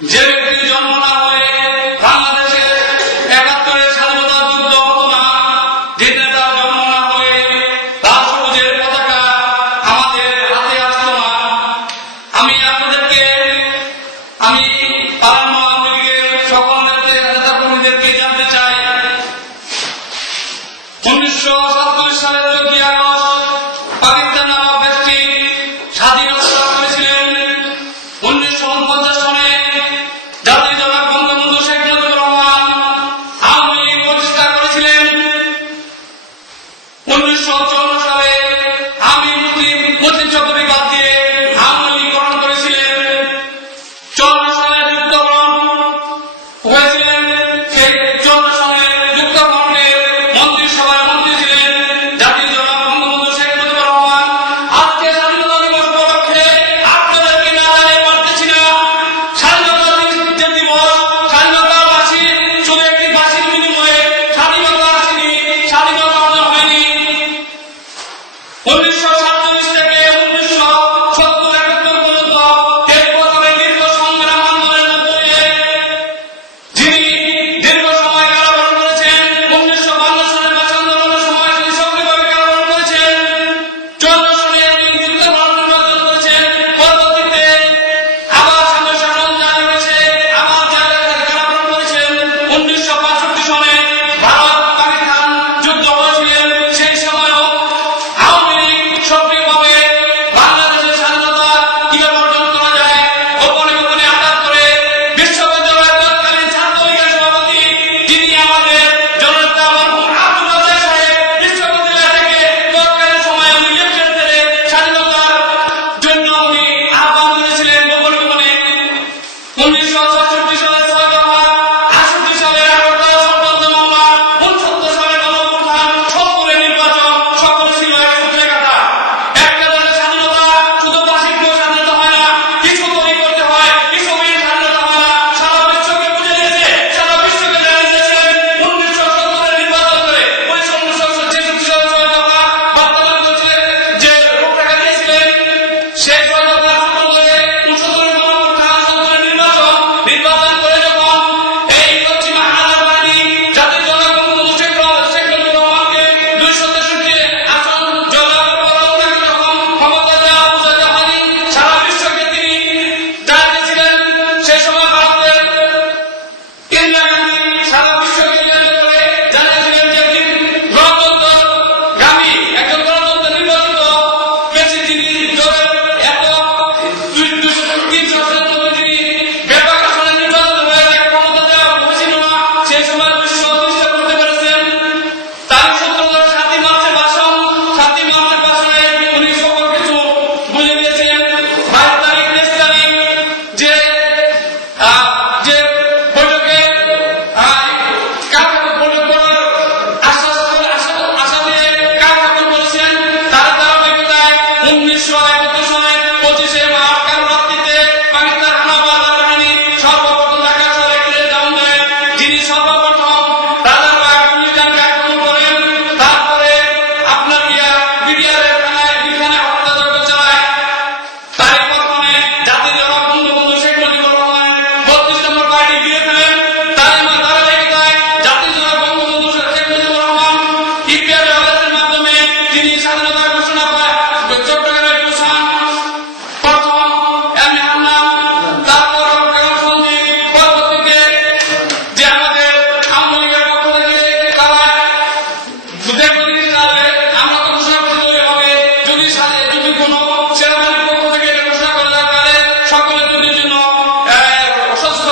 যে ব্যক্তির জন্ম না হয়ে বাংলাদেশে ৭১-এর স্বাধীনতা যুদ্ধ হতো না, যে নেতার জন্ম না হয়ে লাল সবুজের পতাকা আমাদের হাতে আসতো না, আমি আপনাদেরকে পালানো আওয়ামী লীগের সকল নেতা কর্মীদেরকে জানতে চাই, ১৯৪৭ সালের ২ আগস্ট পাকিস্তান নামক দেশটি স্বাধীনতা লাভ করেছিলেন। ১৯৪৯ সনে জাতির জনক বঙ্গবন্ধু শেখ মুজিবুর রহমান আওয়ামী লীগ প্রতিষ্ঠা করেছিলেন। ১৯৫৪ সালে আমির মুসলিম চক্রকে বাদ দিয়ে আওয়ামী লীগ গঠন করেছিলেন। ৫৪ সালে যুক্তফ্রন্ট হয়েছিলেন। সেই ৫৪ সালে যুক্তফ্রন্টের মন্ত্রিসভার মন্ত্রী ছিলেন জাতির জনক বঙ্গবন্ধু শেখ মুজিবুর রহমান। আজকে স্বাধীনতা দিবস উপলক্ষে আপনাদেরকে না জানিয়ে পারতেছি না, স্বাধীনতা দিবস স্বাধীনতাবাসী শুধু একটি বাসীর বিনিময়ে স্বাধীনতা আসেনি, স্বাধীনতা অর্জন হয়নি। ১৯৪৭ থেকে ১৯৭০-৭১ পর্যন্ত ১৩ বছরের দীর্ঘ সংগ্রাম আন্দোলনের মধ্য দিয়ে যিনি দীর্ঘ সময় কারাবরণ করেছেন, ১৯৫২ সালের ভাষা আন্দোলনের সময় তিনি সক্রিয়ভাবে কারাবরণ করেছেন, ৫৪ সালে তিনি যুক্তফ্রন্ট নির্বাচন করেছেন, পরবর্তীতে আবার স্বাধীন শাসন জারি হয়েছে, আবার কারাবরণ করেছেন। ১৯৬৫ সনে ভারত পাকিস্তান যুদ্ধ হয়েছিলেন, সেই সময়ও আওয়ামী লীগ সক্রিয়ভাবে বাংলাদেশের স্বাধীনতা কিভাবে অর্জন করা যায় গোপনে গোপনে আঘাত করে বিশ্ববিদ্যালয়ের তৎকালীন ছাত্রলীগের সভাপতি যিনি আমাদের জননেতা মরহুম আব্দুল রাজ্জাক সাহেব বিশ্ববিদ্যালয় থেকে তৎকালীন সময়ে উনি লিফলেট দিয়ে স্বাধীনতার জন্য উনি আহ্বান করেছিলেন গোপনে গোপনে। ১৯৬৬ সালে ৬ দফা, ৬৮ সালে আগরতলা ষড়যন্ত্র মামলা, ৬৯ সালে গণঅভ্যুত্থান, ৭০-এর নির্বাচন, সকল ছিল এক সূত্রে কাটা। একটা দেশের স্বাধীনতা শুধু বার্ষিক স্বাধীনতা হয় না, কিছু তৈরি করতে হয়, কিছু স্বাধীনতা হয় না। সারা বিশ্বকে বুঝে দিয়েছে, সারা বিশ্বকে জানিয়ে দিয়েছেন ১৯৭০-এর নির্বাচন করে ১৯৬৬ সালে ৬ দফা বাস্তবায়ন করেছিলেন, যে রূপরেখা দিয়েছিলেন সেই ৬ দফা ৭০-এর ৬৯-এর গণঅভ্যুত্থান, ৭০-এর নির্বাচন করে যখন এই পশ্চিমা হানাদার বাহিনী জাতির জনক বঙ্গবন্ধু শেখ মুজিবুর রহমানকে ২৬৩ আসন জয়লাভ করার পর যখন ক্ষমতা দেওয়া বোঝাতে হয়নি, সারা বিশ্বকে তিনি জানিয়েছিলেন। সেই সময় ভারতের ইন্দিরা গান্ধী সারা বিশ্বকে করে জানিয়েছিলেন যে তিনি গণতন্ত্রগামী একজন গণতন্ত্র নির্বাচিত প্রেসিডেন্ট, যিনি এত ৩০০ তিনি ব্যাপক আসনে নির্বাচিত হয়ে তাকে ক্ষমতা দেওয়া হয়েছিল না, সেই সময় বিশ্ব প্রতিষ্ঠা করতে পেরেছেন। তার ৭ মার্চের ভাষণে উনি সকল কিছু বুঝে দিয়েছিলেন। ২২ তারিখ ২৩ তারিখ যে বৈঠকে কাঠামো বৈঠক করার আশা দিয়ে কাঠামো করেছেন, তার ধারাবাহিকতায় ১৯৭১ সালে ২৫শে মার্চ কাল রাত্রিতে পাকিস্তান হানাদার বাহিনী সর্বপ্রথম ঢাকা শহরে ঘিরে ডাউন দেয়, যিনি সর্বপ্রথম রাজারবাগ মিলিটারিকে আক্রমণ করেন। তারপরে আপনার বিডিআরের এখানে হত্যাযজ্ঞ চালায়। তারই প্রথমে জাতির জনক বঙ্গবন্ধু শেখ মুজিবুর রহমান ৩২ নম্বর পার্টি ঘিরে ফেলেন। তারই ধারাবাহিকতায় জাতির জনক বঙ্গবন্ধু শেখ মুজিবুর রহমান ইপিআর ব্যবস্থার মাধ্যমে তিনি স্বাধীনতা ঘোষণা পায়, চট্টগ্রামে পৌঁছান। প্রথম এমনি হান্নান, তারপর কারাবন্দী, পরবর্তীতে যে আমাদের আওয়ামী লীগের পক্ষ থেকে তারা দীর্ঘদিন যাবে আমরা তো ঘোষণা করতে হবে, যদি কোনো সেনাবাহিনীর পক্ষ থেকে এটা ঘোষণা করা যায় তাহলে সকলের জন্য জন্য সশস্ত্র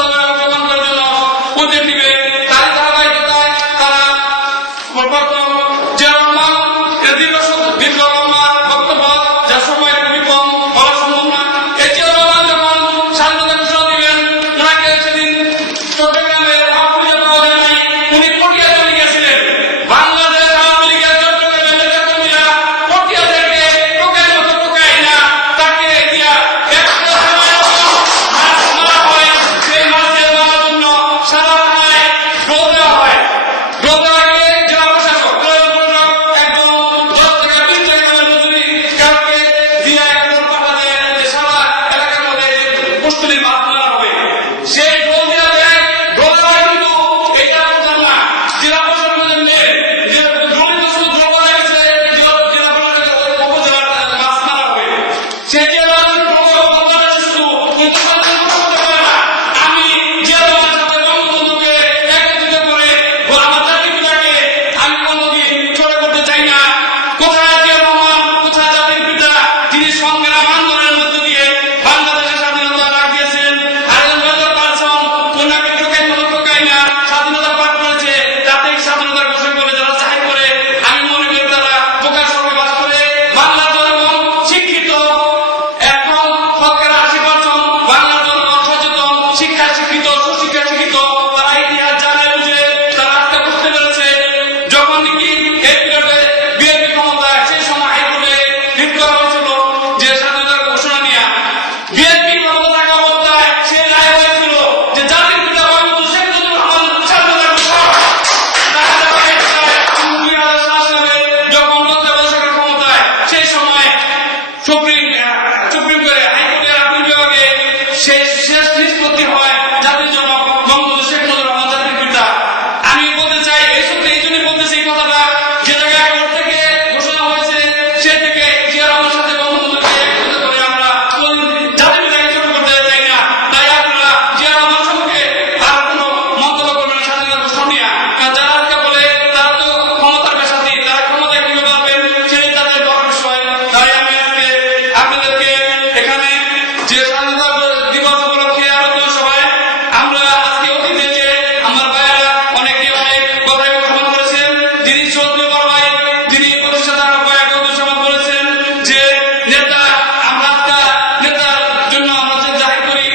নিষ্পত্তি হয় জাতির জনক বঙ্গবন্ধু শেখ মুজিবুর রহমান জাতির পিতা। আমি বলতে চাই এই সত্যি এই জন্যই বলতেছি এই কথাটা, যে জায়গায় কোর্ট থেকে ঘোষণা হয়েছে সে থেকে জিয়া রহমানের সাথে বঙ্গবন্ধুকে একত্রিত করে আমরা জাতির পিতাকে ছোট করতে চাই না। তাই আপনারা জিয়া রহমান সম্পর্কে আর কোনো মন্তব্য করবেন না স্বাধীনতা ঘোষণা নিয়ে। কারণ যারা আজকে বলে তারা তো ক্ষমতার পেশাতি, তারা ক্ষমতায় কিভাবে পারবেন সেটাই তাদের বড় বিষয়। তাই আমি আজকে আপনাদেরকে এখানে যে স্বাধীনতা দিবস উপলক্ষে আলোচনা সভায় আমরা আজকে অতীতে যে আমার ভাইয়েরা অনেকে অনেক কথাই উত্থাপন করেছেন, যিনি চৌধুরী বড় ভাই যিনি প্রতিষ্ঠাতা আহ্বায়ক উত্থাপন করেছেন যে নেতা, আমরা একটা নেতার জন্য আমরা যে জাহির করি,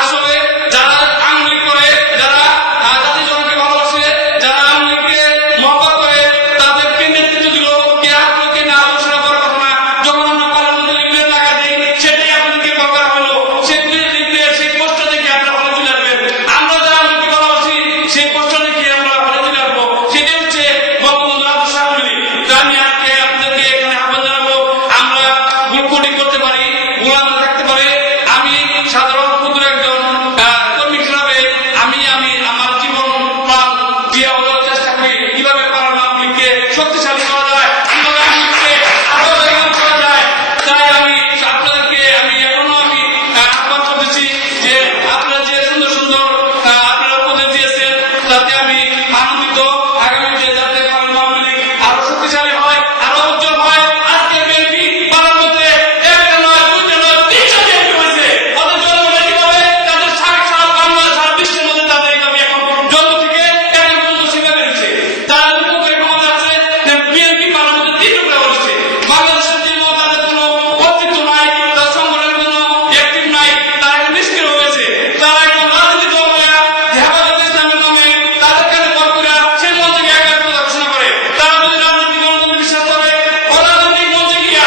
আসলে যারা আওয়ামী লীগ করে, যারা জাতির জনকে ভালোবাসে, যারা আওয়ামী লীগকে মহব্বত করে, তাদেরকে নেতৃত্ব দিল কে আসলো কে না আসলো সেটা বড় কথা না। যখন আমরা পার্লামেন্টে লিখলে টাকা দিই সেটাই আপনাদেরকে দরকার হলো, সেগুলি লিখলে সেই পোস্টটা দেখে আপনারা হলে চলে আসবেন। আমরা যারা আওয়ামী লীগকে ভালোবাসি সেই পোস্টটা দেখে আমরা হলে চলে আসবো, সেটাই হচ্ছে বঙ্গবন্ধুর আদর্শ আওয়ামী লীগ। তো আমি আজকে আপনাদেরকে এখানে আহ্বান জানাবো, আমরা ভুল কোটি করতে পারি, ভুল আমরা থাকতে পারে। আমি সাধারণ ক্ষুদ্র একজন কর্মী হিসাবে আমি আমার জীবন প্রাণ দিয়ে দেওয়ার চেষ্টা করি কিভাবে পার্লামেন্ট আওয়ামী লীগকে শক্তিশালী করা যায়, কিভাবে আওয়ামী লীগকে আরো এগিয়ে করা যায়। তাই আমি আপনাদেরকে এখনো আহ্বান করতেছি যে আপনারা যে সুন্দর সুন্দর আপনারা উপদেশ দিয়েছেন তাতে আমি আনন্দিত। আগামীতে যাতে পার্লামেন্ট আওয়ামী লীগ আরো শক্তিশালী হয়, আরো উজ্জ্বল হয়। আজকে বিএনপি পার্লামেন্টে একটা নয় দুইটা নয় 300 বিএনপি হয়েছে, অথচ জনগণের কিভাবে তাদের সারা বাংলাদেশ সারা বিশ্বের মধ্যে তাদের এইভাবে এখন জন্ম থেকে এখন পর্যন্ত শিখে বেড়েছে। তারা উপকার ক্ষমতা আছে, বিএনপি পার্লামেন্টে 3 টুকরা বলেছে। বাংলাদেশের জন্য তাদের কোনো অস্তিত্ব নাই, তার সংগঠনের কোনো অ্যাক্টিভ নাই, তারা এখন নিষ্ক্রিয় হয়েছে। তারা এখন রাজনীতি দল হয়ে হেফাজত ইসলামের নামে তাদের কাছে বল করে সেই মঞ্চ থেকে একাত্মতা ঘোষণা করে। তারা যদি রাজনীতি গণতন্ত্র বিশ্বাস করে অরাজনৈতিক মঞ্চে গিয়া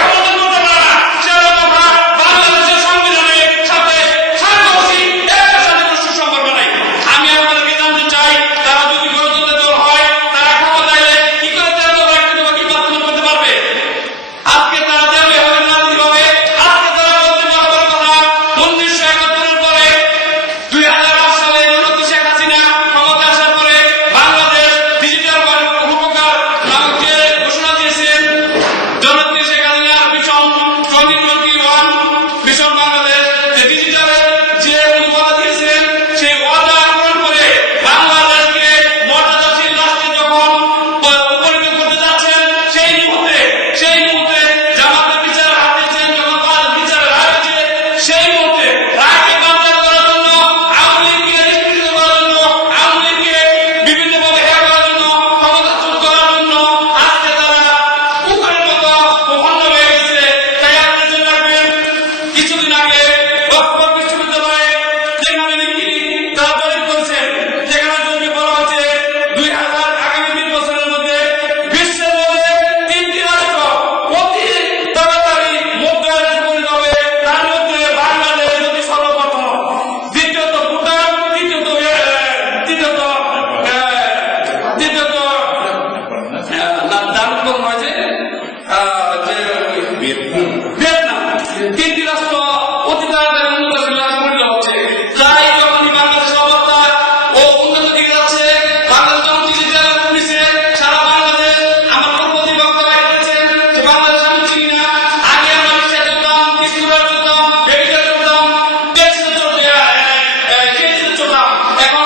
সমর্থন করতে পারে না, সেরকম আমরা বাংলাদেশের সংবিধানের সাথে সাংঘর্ষিক এর সাথে কোনো সুসম্পর্ক নাই। আমি আপনাদেরকে জানতে চাই, তারা যদি গণতন্ত্রের দল হয়, তারা ক্ষমতায় এলে কি করে তারা দল একত্রিত কি বাস্তবায়ন করতে পারবে? আজকে তারা দেবে হবে রাজনীতি হবে। আজকে তারা বলতে বড় বড় কথা 1971 পরে 2008 সালে 29 শেখ হাসিনা ক্ষমতা আসার পরে বাংলাদেশ ডিজিটাল রূপকার নামক যে ঘোষণা দিয়েছেন জননেত্রী শেখ হাসিনার মিশন 2021 মিশন বাংলাদেশ, যে ডিজিটালের যে ওয়াদা দিয়েছেন সেই ওয়াদা পূরণ করে বাংলাদেশকে মর্যাদাশীল রাষ্ট্রে যখন উপনীত করতে যাচ্ছেন সেই মুহূর্তে জামাতের বিচারের হাত দিয়েছেন, যখন বিচারের রায় হয়েছে সেই মুহূর্তে রায়কে বাঞ্চাল করার জন্য, আওয়ামী লীগকে নিষ্পেষিত করার জন্য, আওয়ামী লীগকে বিভিন্নভাবে হেয় করার জন্য, ক্ষমতাচ্যুত করার জন্য আজকে তারা কুকুরের মতো প্রফুল্ল হয়ে গেছে। তাই আপনি জন্য রাখবেন, কিছুদিন আগে অক্সফোর্ড বিশ্ববিদ্যালয়ে যেখানে নাকি তারা দলিল করেছেন, যেখানে যদি বলা হচ্ছে আগামী 20 বছরের মধ্যে বিশ্বের মধ্যে 3টি রাষ্ট্র অতি তাড়াতাড়ি মুক্ত রাষ্ট্রে পরিণত হবে, তার মধ্যে বাংলাদেশ যদি সর্বপ্রথম, দ্বিতীয়ত ভুটান, তৃতীয়ত ভিয়েতনাম। 3টি রাষ্ট্র অতি তাড়াতাড়ি উন্নতশীল রাষ্ট্রে পরিণত হচ্ছে। তাই যখনই বাংলাদেশের অবস্থা ও উন্নত দিকে যাচ্ছে, বাংলাদেশ যখন ডিজিটাল পুলিশে সারা বাংলাদেশ, আমার পূর্ববর্তী বক্তব্য করেছেন যে বাংলাদেশ আমি চিনি না, আগে আমরা রিক্সা চলতাম, স্কুটার চলতাম, ভেহিকেল চলতাম, ট্যাক্সিতে চলতাম, এখন